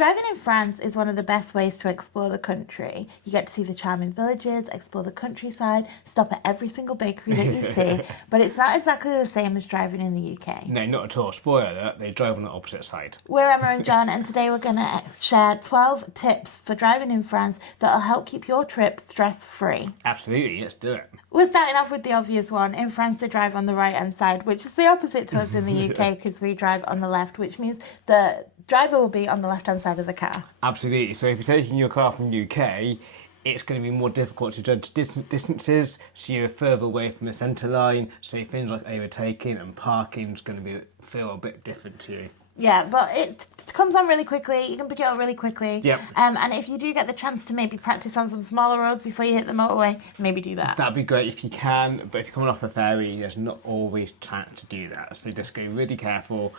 Driving in France is one of the best ways to explore the country. You get to see the charming villages, explore the countryside, stop at every single bakery that you see, but it's not exactly the same as driving in the UK. No, not at all. Spoiler alert, they drive on the opposite side. We're Emma and John, and today we're going to share 12 tips for driving in France that will help keep your trip stress-free. Absolutely, let's do it. We're starting off with the obvious one. In France, they drive on the right-hand side, which is the opposite to us in the UK because we drive on the left, which means the driver will be on the left-hand side of the car. Absolutely. So if you're taking your car from the UK, it's going to be more difficult to judge distances, so you're further away from the centre line, so things like overtaking and parking is going to feel a bit different to you. Yeah, but it comes on really quickly. You can pick it up really quickly. Yep. And if you do get the chance to maybe practice on some smaller roads before you hit the motorway, maybe do that. That'd be great if you can, but if you're coming off a ferry, there's not always time to do that. So just go really careful,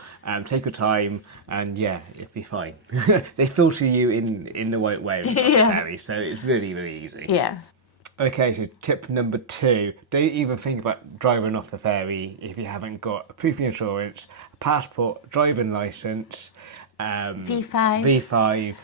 take your time, and yeah, it'll be fine. They filter you in the right way with the ferry, so it's really, really easy. Yeah. Okay, so tip number 2, don't even think about driving off the ferry if you haven't got a proof of insurance, a passport, driving licence, V5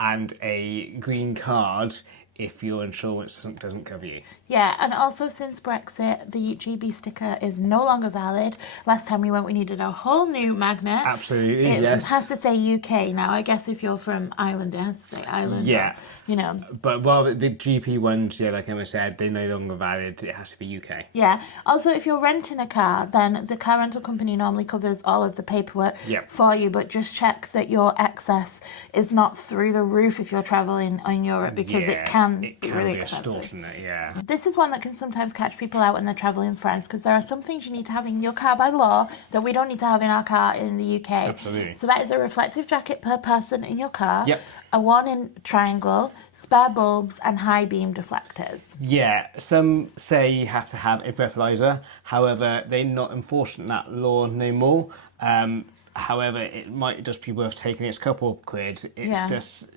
and a green card if your insurance doesn't cover you. Yeah, and also since Brexit, the GB sticker is no longer valid. Last time we went, we needed a whole new magnet. Absolutely, it yes. It has to say UK now. I guess if you're from Ireland, it has to say Ireland. Yeah. Or, you know. But rather the GP ones, yeah, like Emma said, they're no longer valid. It has to be UK. Yeah. Also, if you're renting a car, then the car rental company normally covers all of the paperwork for you, but just check that your excess is not through the roof if you're travelling in Europe, because it can be really expensive. Extortionate, yeah. This is one that can sometimes catch people out when they're travelling in France, because there are some things you need to have in your car by law that we don't need to have in our car in the UK. Absolutely. So that is a reflective jacket per person in your car, Yep. a warning triangle, spare bulbs and high beam deflectors. Yeah, some say you have to have a breathalyzer. However, they're not enforcing that law no more. However, it might just be worth taking. It's a couple of quid. It's just,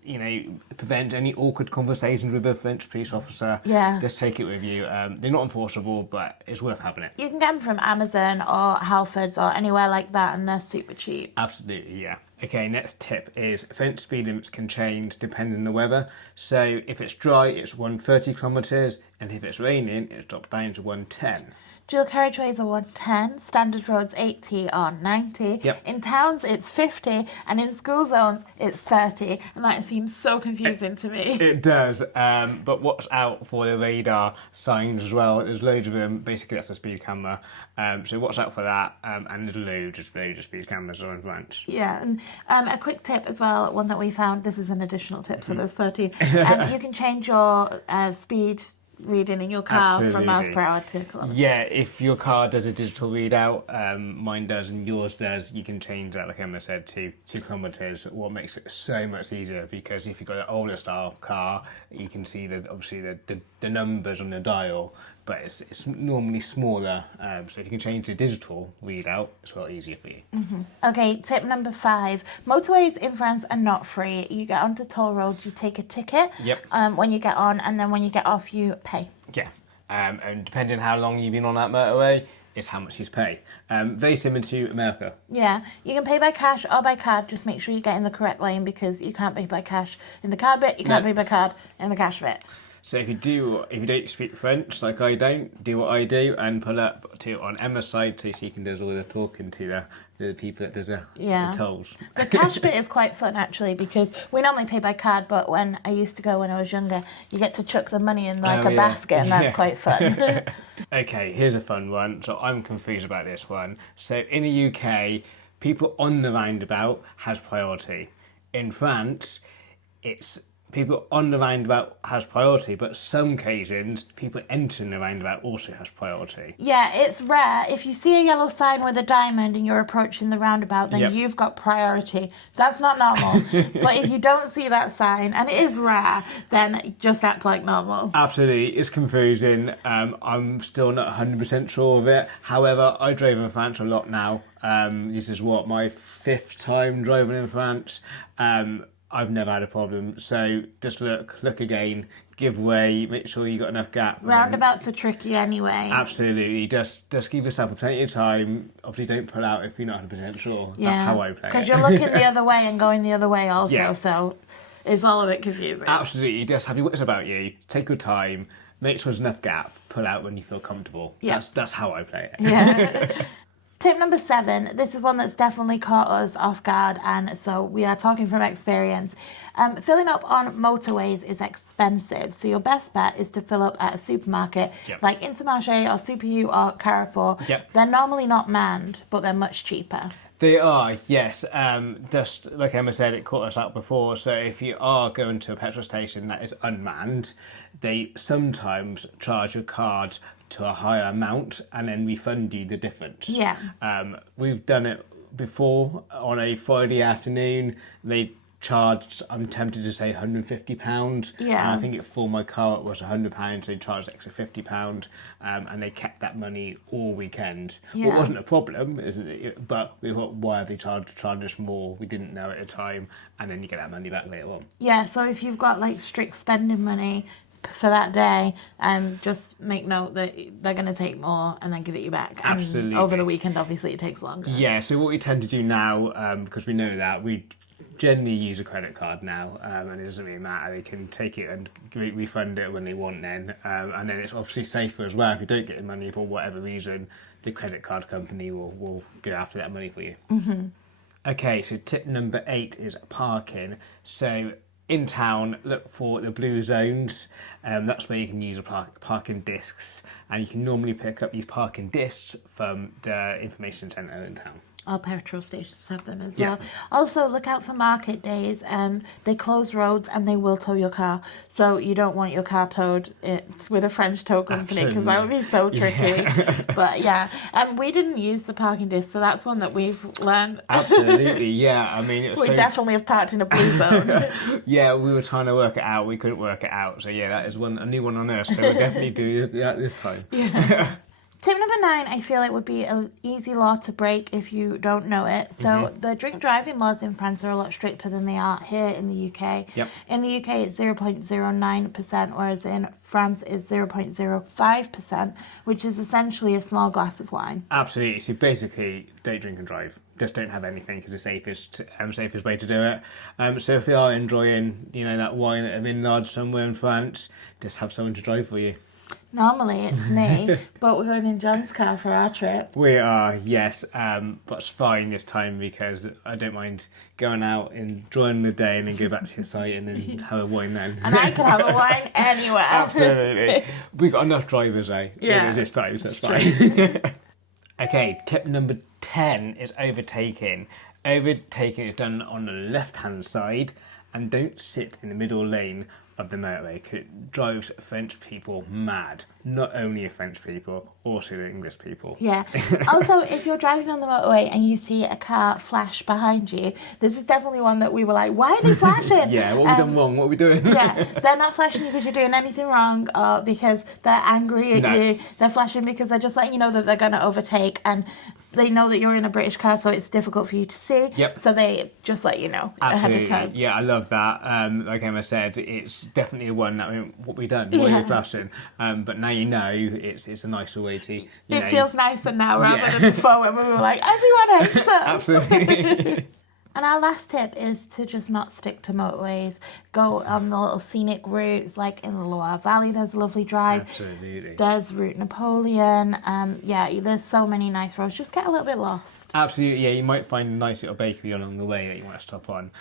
prevent any awkward conversations with a French police officer. Yeah. Just take it with you. They're not enforceable, but it's worth having it. You can get them from Amazon or Halfords or anywhere like that, and they're super cheap. Absolutely, yeah. Okay, next tip is French speed limits can change depending on the weather. So if it's dry, it's 130 kilometres, and if it's raining, it's dropped down to 110. Dual carriageways are 110, standard roads 80 or 90. Yep. In towns it's 50, and in school zones it's 30, and that seems so confusing to me. It does, but watch out for the radar signs as well. There's loads of them. Basically, that's a speed camera. So watch out for that, and there's loads of speed cameras on France. Yeah, and a quick tip as well, one that we found, this is an additional tip, so there's 13. You can change your speed reading in your car from miles per hour to kilometres. Yeah, if your car does a digital readout, mine does and yours does, you can change that, like Emma said, to 2 kilometres, what makes it so much easier, because if you've got an older style car, you can see obviously the numbers on the dial, but it's normally smaller, so if you can change the digital readout, it's a lot easier for you. Mm-hmm. Okay, tip number 5. Motorways in France are not free. You get onto toll roads, you take a ticket when you get on, and then when you get off, you pay. Yeah, and depending on how long you've been on that motorway, is how much you pay. Very similar to America. Yeah, you can pay by cash or by card. Just make sure you get in the correct lane, because you can't pay by cash in the card bit, you can't pay by card in the cash bit. So if you don't speak French like I don't, do what I do and pull up on Emma's side so she can do all the talking to the people that does the tolls. The cash bit is quite fun actually, because we normally pay by card, but when I used to go when I was younger, you get to chuck the money in like a basket, and that's quite fun. Okay, here's a fun one. So I'm confused about this one. So in the UK, people on the roundabout has priority. In France, it's people on the roundabout has priority, but some occasions people entering the roundabout also has priority. Yeah, it's rare. If you see a yellow sign with a diamond and you're approaching the roundabout, then you've got priority. That's not normal. But if you don't see that sign, and it is rare, then just act like normal. Absolutely, it's confusing. I'm still not 100% sure of it. However, I drove in France a lot now. This is my 5th time driving in France. I've never had a problem. So just look again, give way, make sure you got enough gap. Roundabouts are tricky anyway. Absolutely. Just give yourself plenty of time. Obviously, don't pull out if you're not 100% sure. Yeah. That's how I play it. Because you're looking the other way and going the other way also, Yeah. so it's all a bit confusing. Absolutely. Just have your wits about you. Take your time. Make sure there's enough gap. Pull out when you feel comfortable. Yeah. That's how I play it. Yeah. Tip number 7, this is one that's definitely caught us off guard, and so we are talking from experience. Filling up on motorways is expensive, so your best bet is to fill up at a supermarket like Intermarché or Super U or Carrefour. They're normally not manned, but they're much cheaper. They are, yes. Just like Emma said, it caught us out before. So if you are going to a petrol station that is unmanned, they sometimes charge your card to a higher amount and then refund you the difference. Yeah. We've done it before on a Friday afternoon. They charged, I'm tempted to say £150. Yeah. And I think for my car it was £100. They charged extra £50, and they kept that money all weekend. Yeah. Well, it wasn't a problem, isn't it? But we thought, why have they charged us more? We didn't know at the time, and then you get that money back later on. Yeah, so if you've got like strict spending money for that day, just make note that they're going to take more and then give it you back. And Absolutely. over the weekend, obviously, it takes longer. Yeah, so what we tend to do now, because we know that, we generally use a credit card now, and it doesn't really matter. They can take it and refund it when they want then. And then it's obviously safer as well. If you don't get the money for whatever reason, the credit card company will go after that money for you. Mm-hmm. Okay, so tip number 8 is parking. So in town, look for the blue zones. That's where you can use parking discs, and you can normally pick up these parking discs from the information centre in town. All petrol stations have them as well. Also, look out for market days. They close roads and they will tow your car. So you don't want your car towed with a French tow company, because that would be so tricky. But yeah, we didn't use the parking disc, so that's one that we've learned. Absolutely, yeah. I mean, it was we definitely have parked in a blue zone. Yeah, we were trying to work it out. We couldn't work it out. So yeah, that is a new one on us. So we'll definitely do that this time. Yeah. Tip number 9, I feel it would be an easy law to break if you don't know it. So the drink driving laws in France are a lot stricter than they are here in the UK. Yep. In the UK, it's 0.09%, whereas in France, it's 0.05%, which is essentially a small glass of wine. Absolutely. So basically, don't drink and drive. Just don't have anything, is the safest way to do it. So if you are enjoying, that wine at a vineyard somewhere in France, just have someone to drive for you. Normally it's me, but we're going in John's car for our trip. We are, yes, but it's fine this time because I don't mind going out, enjoying the day, and then go back to your site and then have a wine then. And I can have a wine anywhere. Absolutely. We've got enough drivers, Yeah. this time, so that's fine. Okay, tip number 10 is overtaking. Overtaking is done on the left-hand side, and don't sit in the middle lane of the motorway, because it drives French people mad. Not only French people, also the English people. Yeah. Also, if you're driving on the motorway and you see a car flash behind you, this is definitely one that we were like, why are they flashing? Yeah, what have we done wrong? What are we doing? Yeah, they're not flashing you because you're doing anything wrong or because they're angry at you. They're flashing because they're just letting you know that they're going to overtake, and they know that you're in a British car, so it's difficult for you to see. Yep. So they just let you know ahead of time. Yeah, I love that. Like Emma said, it's definitely one that what we done. Why are you flashing? But now you know it's a nicer way to. It feels nicer now rather than before when we were like, everyone hates us. Absolutely. And our last tip is to just not stick to motorways. Go on the little scenic routes, like in the Loire Valley, there's a lovely drive. Absolutely. There's Route Napoleon. There's so many nice roads. Just get a little bit lost. Absolutely, yeah. You might find a nice little bakery along the way that you want to stop on.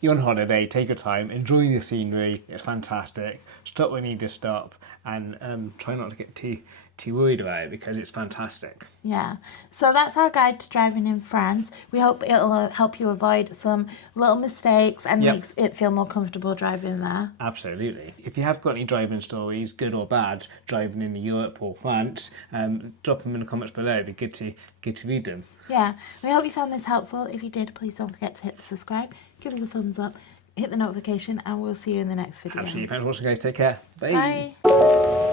You're on holiday, take your time, enjoy the scenery. It's fantastic. Stop when you need to stop, and try not to get too worried about it, because it's fantastic. Yeah, so that's our guide to driving in France. We hope it'll help you avoid some little mistakes and makes it feel more comfortable driving there. Absolutely. If you have got any driving stories, good or bad, driving in Europe or France, drop them in the comments below. It'd be good to read them. Yeah, we hope you found this helpful. If you did, please don't forget to hit the subscribe, give us a thumbs up, hit the notification, and we'll see you in the next video. Absolutely. Thanks for watching, guys. Take care. Bye. Bye.